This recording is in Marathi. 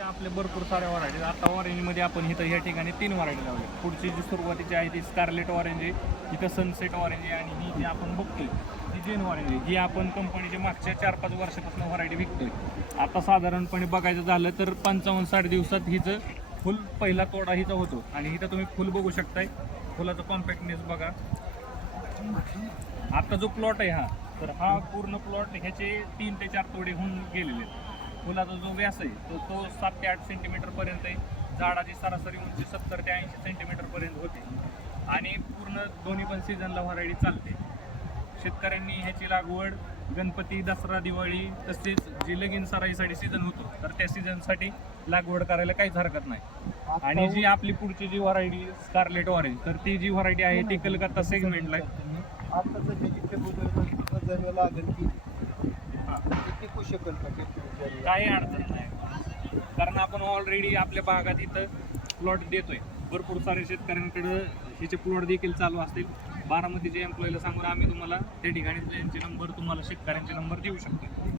ऑरेंजच्या आपल्या भरपूर साऱ्या व्हरायटी. आता ऑरेंजमध्ये आपण इथं या ठिकाणी 3 व्हरायटी लावल्या. पुढची जी सुरुवातीची आहे ती स्कारलेट ऑरेंज आहे, इथं सनसेट ऑरेंज आहे आणि ही जी आपण बघतोय ती जेन ऑरेंज आहे. ही आपण कंपनीच्या मागच्या 4-5 वर्षापासून व्हरायटी विकतोय. आता साधारणपणे बघायचं झालं तर 55-60 दिवसात हिचं फुल पहिला तोडा हिचा होतो. आणि इथं तुम्ही फुल बघू शकताय, फुलाचं कॉम्पॅक्टनेस बघा. आता जो प्लॉट आहे तर हा पूर्ण प्लॉट ह्याचे 3 ते 4 तोडे होऊन गेलेले आहेत. फुलाचा जो व्यास आहे तो 7 ते 8 सेंटीमीटर पर्यंत आहे. झाडाची सरासरी उंची 70 ते 80 सेंटीमीटर पर्यंत होते आणि पूर्ण दोन्ही पण सीझनला व्हरायटी चालते. शेतकऱ्यांनी ह्याची लागवड गणपती, दसरा, दिवाळी तसेच जी लगीन सराईसाठी सीझन होतो तर त्या सीझनसाठी लागवड करायला काहीच हरकत नाही. आणि जी आपली पुढची जी व्हरायटी स्कारलेट ऑरेंज तर ती जी व्हरायटी आहे ती कलकत्ता सेगमेंटला आहे. लागेल की टिकू शकेल का? काही अडचण नाही, कारण आपण ऑलरेडी आपल्या भागात इथं प्लॉट देतोय. भरपूर सारे शेतकऱ्यांकडे हिचे प्लॉट देखील चालू असतील. बारामतीच्या एम्प्लॉईला सांगून आम्ही तुम्हाला त्या ठिकाणी त्यांचे नंबर, तुम्हाला शेतकऱ्यांचे नंबर देऊ शकतो.